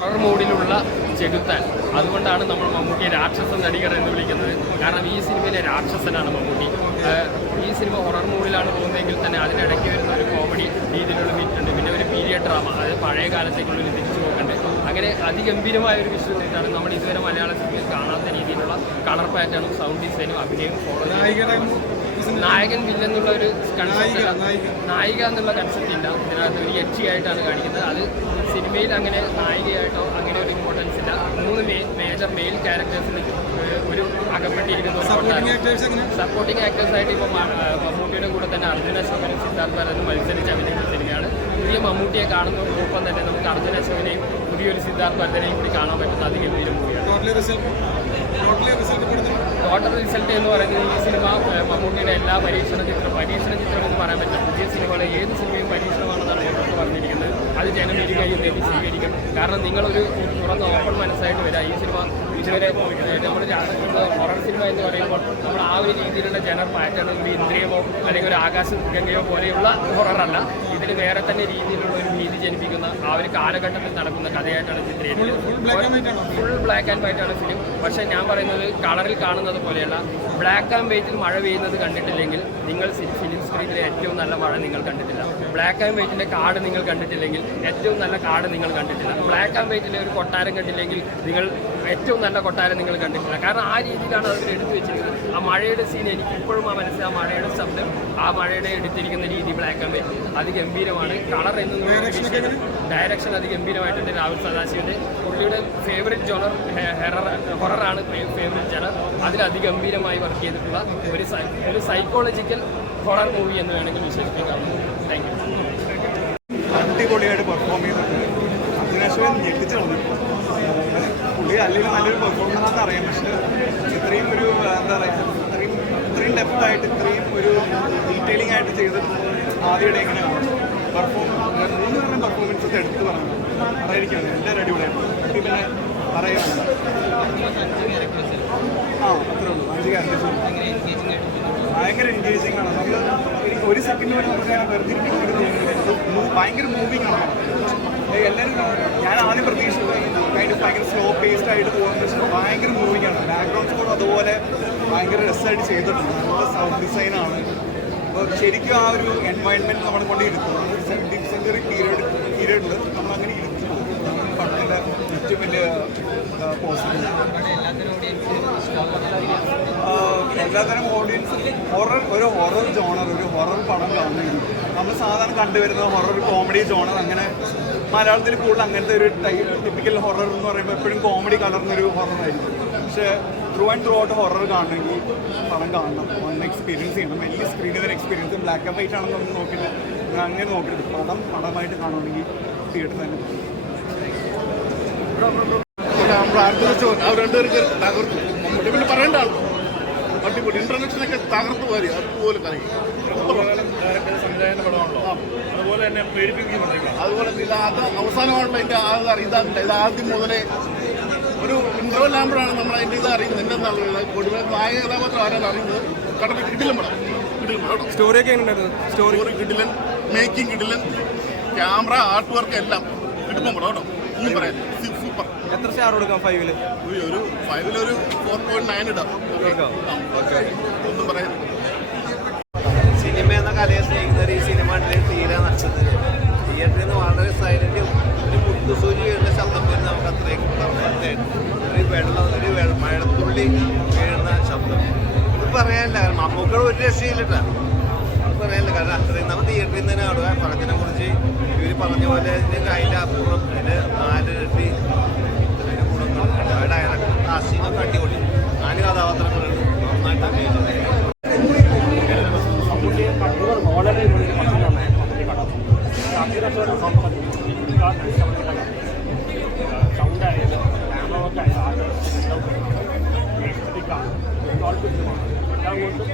Horror മോഡിലുള്ള ചെകുത്താൻ. അതുകൊണ്ടാണ് നമ്മൾ മമ്മൂട്ടിയെ രാക്ഷസ നടികർ എന്ന് വിളിക്കുന്നത്. കാരണം ഈ സിനിമയിലെ രാക്ഷസനാണ് മമ്മൂട്ടി. ഈ സിനിമ ഹൊറർ മോഡിലാണ് പോകുന്നതെങ്കിൽ തന്നെ അതിനിടയ്ക്ക് വരുന്ന ഒരു കോമഡി രീതിയിലുള്ള ബീറ്റുണ്ട്. പിന്നെ ഒരു പീരിയഡ് ഡ്രാമ, അതായത് പഴയ കാലത്തേക്കുള്ളൊരു തിരിച്ചു പോക്കുണ്ട്. അങ്ങനെ അതിഗംഭീരമായ ഒരു വിഷയത്തിലാണ് നമ്മൾ ഇതുവരെ മലയാള സിനിമയിൽ കാണാത്ത രീതിയിലുള്ള കളർ പാറ്റേണും സൗണ്ട് ഡിസൈനും അഭിനയവും നായകൻ വില്ലൻ എന്നുള്ള ഒരു കൺസെപ്റ്റ്, നായിക എന്നുള്ള കൺസെപ്റ്റ് ഇല്ല ഇതിനകത്ത്. ഒരു യക്ഷിയായിട്ടാണ് കാണിക്കുന്നത്. അത് സിനിമയിൽ അങ്ങനെ നായികയായിട്ടോ അങ്ങനെ ഒരു ഇമ്പോർട്ടൻസ് ഇല്ല. 3 മേജർ മെയിൽ ക്യാരക്ടേഴ്സിന് ഒരു അകപ്പെട്ടിരിക്കുന്ന സപ്പോർട്ടിംഗ് ആക്ടേഴ്സായിട്ട് ഇപ്പോൾ മമ്മൂട്ടിയുടെ കൂടെ തന്നെ അർജുന അശോകനും സിദ്ധാർത്ഥ് ഭരതും മത്സരിച്ച് അഭിനയിക്കുന്ന സിനിമയാണ്. പുതിയ മമ്മൂട്ടിയെ കാണുന്നതോടൊപ്പം തന്നെ നമുക്ക് അർജുന അശോകനെയും പുതിയൊരു സിദ്ധാർത്ഥ് ഭരതനെയും കൂടി കാണാൻ പറ്റുന്ന അതിഗംഭീരം മൂവിയാണ്. ടോട്ടൽ റിസൾട്ട് എന്ന് പറയുന്നത് ഈ സിനിമ മമ്മൂട്ടിയുടെ എല്ലാ പരീക്ഷണ ചിത്രം എന്ന് പറയാൻ പറ്റില്ല. പുതിയ സിനിമകൾ ഏത് സിനിമയും പരീക്ഷണമാണെന്നാണ് ഞങ്ങൾക്ക് പറഞ്ഞിരിക്കുന്നത്. അത് ജനം ഇരുകയും നേടി സ്വീകരിക്കും. കാരണം നിങ്ങളൊരു തുറന്ന ഓപ്പൺ മനസ്സായിട്ട് വരിക. ഈ സിനിമ ഇതുവരെ നമ്മൾ ഹൊറർ സിനിമ എന്ന് പറയുമ്പോൾ നമ്മൾ ആ ഒരു രീതിയിലുള്ള ജനർ പാറ്റേൺ, ഒരു ഇന്ദ്രിയമോ അല്ലെങ്കിൽ ഒരു ആകാശഗംഗയോ പോലെയുള്ള ഹൊററല്ല. ഇതിന് വേറെ തന്നെ രീതിയിലുള്ള ഒരു ഭീതി ജനിപ്പിക്കുന്ന ആ ഒരു കാലഘട്ടത്തിൽ നടക്കുന്ന കഥയായിട്ടാണ് ചിത്രീകരിക്കുന്നത്. ഫുൾ ബ്ലാക്ക് ആൻഡ് വൈറ്റ് ആണ് ഫിലിം. പക്ഷേ ഞാൻ പറയുന്നത് കളറിൽ കാണുന്നത് പോലെയല്ല. ബ്ലാക്ക് ആൻഡ് വൈറ്റിൽ മഴ പെയ്യുന്നത് കണ്ടിട്ടില്ലെങ്കിൽ നിങ്ങൾ ഫിലിം സ്ക്രീനിലെ ഏറ്റവും നല്ല മഴ നിങ്ങൾ കണ്ടിട്ടില്ല. ബ്ലാക്ക് ആൻഡ് വൈറ്റിൻ്റെ കാട് നിങ്ങൾ കണ്ടിട്ടില്ലെങ്കിൽ ഏറ്റവും നല്ല കാട് നിങ്ങൾ കണ്ടിട്ടില്ല. ബ്ലാക്ക് ആൻഡ് വൈറ്റിലെ ഒരു കൊട്ടാരം കണ്ടില്ലെങ്കിൽ നിങ്ങൾ ഏറ്റവും നല്ല കൊട്ടാരം നിങ്ങൾ കണ്ടിട്ടില്ല. കാരണം ആ രീതിയിലാണ് അവർ എടുത്തു വെച്ചിരിക്കുന്നത്. ആ മഴയുടെ സീൻ എനിക്ക് ഇപ്പോഴും ആ മനസ്സിൽ, ആ മഴയുടെ ശബ്ദം, ആ മഴയുടെ എടുത്തിരിക്കുന്ന രീതി ബ്ലാക്ക് ആൻഡ് വൈറ്റ് അതിഗംഭീരമാണ്. കളർ എന്നുള്ള ഡയറക്ഷൻ അതിഗംഭീരമായിട്ടുണ്ട്. രാഹുൽ സദാശിവൻ്റെ പുള്ളിയുടെ ഫേവറേറ്റ് ജോണർ ഹൊററാണ് ഫേവറേറ്റ് ജോണർ. അതിൽ അതിഗംഭീരമായി വർക്ക് ചെയ്തിട്ടുള്ള ഒരു സൈക്കോളജിക്കൽ ഹൊറർ മൂവി എന്ന് വേണമെങ്കിൽ വിശേഷിപ്പിക്കാവുന്നു. Thank you. അടിപൊളിയായിട്ട് പെർഫോം ചെയ്തിട്ടുണ്ട്. അതിനേശം ഞെട്ടിച്ചു പുള്ളി അല്ലെങ്കിൽ നല്ലൊരു പെർഫോമൻസ് അറിയാം. പക്ഷേ ഇത്രയും ഒരു എന്താ പറയുക, ഇത്രയും ഡെപ്തായിട്ട് ഇത്രയും ഒരു ഡീറ്റെയിലിംഗ് ആയിട്ട് ചെയ്ത് ആദ്യമായിട്ട് എങ്ങനെയാണ് പെർഫോമൻസസ് എടുത്ത് പറയുന്നത് പറയാതിരിക്കുകയാണ്. എല്ലാവരും അടിപൊളിയായിട്ട് പിന്നെ പറയുകയാണ്. അത്രേ ഉള്ളൂ. 5 ക്യാരക്ടേഴ്സ് ഭയങ്കര എൻഗേജിങ് ആണ്. നമുക്ക് ഒരു സെക്കൻഡ് വരെ നമുക്ക് വേർതിരിക്കുന്നത് ഭയങ്കര മൂവിങ് ആണ്. എല്ലാവരും ഞാൻ ആദ്യം പ്രതീക്ഷിച്ചത് ഭയങ്കര സ്ലോ പേസ്ഡ് ആയിട്ട് പോകുന്നത്. പക്ഷേ ഭയങ്കര മൂവിങ് ആണ്. ബാക്ക്ഗ്രൗണ്ട് സ്കോർ അതുപോലെ ഭയങ്കര രസമായിട്ട് ചെയ്തിട്ടുണ്ട്. നല്ല സൗണ്ട് ഡിസൈനാണ്. അപ്പോൾ ശരിക്കും ആ ഒരു എൻവയൺമെൻറ്റ് നമ്മളെ കൊണ്ട് ഇരുത്തും. 17th സെഞ്ച്വറി പീരീഡിൽ നമ്മളങ്ങനെ ഇരുത്തി പോകും. പടത്തിൻ്റെ ഏറ്റവും വലിയ പോസിറ്റീവ്. എല്ലാത്തരം ഓഡിയൻസ് ഒരു ഹൊറർ ജോണർ, ഒരു ഹൊറർ പടം കാണുന്നെങ്കിൽ നമ്മൾ സാധാരണ കണ്ടുവരുന്ന ഹൊറർ കോമഡി ജോണർ, അങ്ങനെ മലയാളത്തിൽ കൂടുതൽ അങ്ങനത്തെ ഒരു ടിപ്പിക്കൽ ഹൊറർ എന്ന് പറയുമ്പോൾ എപ്പോഴും കോമഡി കലർന്നൊരു ഹൊററായിരിക്കും. പക്ഷേ through and through out horror കാണണമെങ്കിൽ പടം കാണണം, ഒന്ന് എക്സ്പീരിയൻസ് ചെയ്യണം. വലിയ സ്ക്രീനിൽ തന്നെ എക്സ്പീരിയൻസ്. ബ്ലാക്ക് ആൻഡ് വൈറ്റ് ആണെന്നൊന്നും നോക്കിയിട്ട് അങ്ങനെ നോക്കരുത്. പടമായിട്ട് കാണണമെങ്കിൽ തിയേറ്ററിൽ തന്നെ. മമ്മൂട്ടി പിന്നെ പറയേണ്ടതാണ്. അടിപൊളി ഇന്റർനാഷണലൊക്കെ തകർത്ത് പോയി. അതുപോലെ കറങ്ങി സംവിധായകന്റെ പടമാണല്ലോ. അതുപോലെ തന്നെ പേടിപ്പിക്കുന്നുണ്ട്. അതുപോലെ ഇത് അവസാനമാണല്ലോ അതിൻ്റെ അറിയില്ല. ഇത് ആദ്യം മുതലേ ഒരു ഇന്റർവെൽ ആകുമ്പോഴാണ് നമ്മൾ അതിൻ്റെ ഇത് അറിയുന്നത്. എന്തെന്നാണ് കൊടുവേ നായക കഥാപാത്രം ആരാണ് അറിയുന്നത്. കടന്ന് കിടിലൻ പടം. സ്റ്റോറിയൊക്കെ എങ്ങനെയുണ്ടായിരുന്നു? സ്റ്റോറി കിടിലൻ, മേക്കിംഗ് കിടിലൻ, ക്യാമറ, ആർട്ട് വർക്ക് എല്ലാം കിട്ടുമ്പോൾ പടം കേട്ടോ. ഒന്നും പറയാം. സൂപ്പർ. എത്ര സ്റ്റാർ കൊടുക്കാം? 5-ൽ ഒരു 4.9 ഇടാം. ഒന്നും പറയാം. സിനിമ എന്ന കലയെ സ്നേഹിക്കുന്നവർ ഈ സിനിമ തീരെ നഷ്ടത്. തിയേറ്ററിൽ നിന്ന് വളരെ സൈലന്റ്, ഒരു മുട്ടുസൂചി വീഴുന്ന ശബ്ദം പോലും നമുക്ക് അത്രയും പെർഫെക്റ്റ് ആയിട്ട് ഒരു മഴത്തുള്ളി വീഴുന്ന ശബ്ദം. ഇത് പറയാനില്ല. കാരണം മമ്മൂക്കൾ ഒരു രക്ഷയില്ലട്ടാ. അത് പറയാനില്ല. കാരണം അത്രയും നമ്മൾ തിയേറ്ററിൽ നിന്ന് തന്നെ കാണുക. പടത്തിനെ കുറിച്ച് ഇവർ പറഞ്ഞ പോലെ അതിൻ്റെ അപൂർവം, അതിൻ്റെ 4 ഇരട്ടി ഗുണങ്ങളുണ്ട്. ആ ഡയറക്ടർ കാസ്റ്റിംഗൊക്കെ അടിപൊളി. 4 കഥാപാത്രങ്ങളുണ്ട്. നന്നായിട്ട് അഭിനയിച്ചത്. എല്ലാം കൊണ്ടും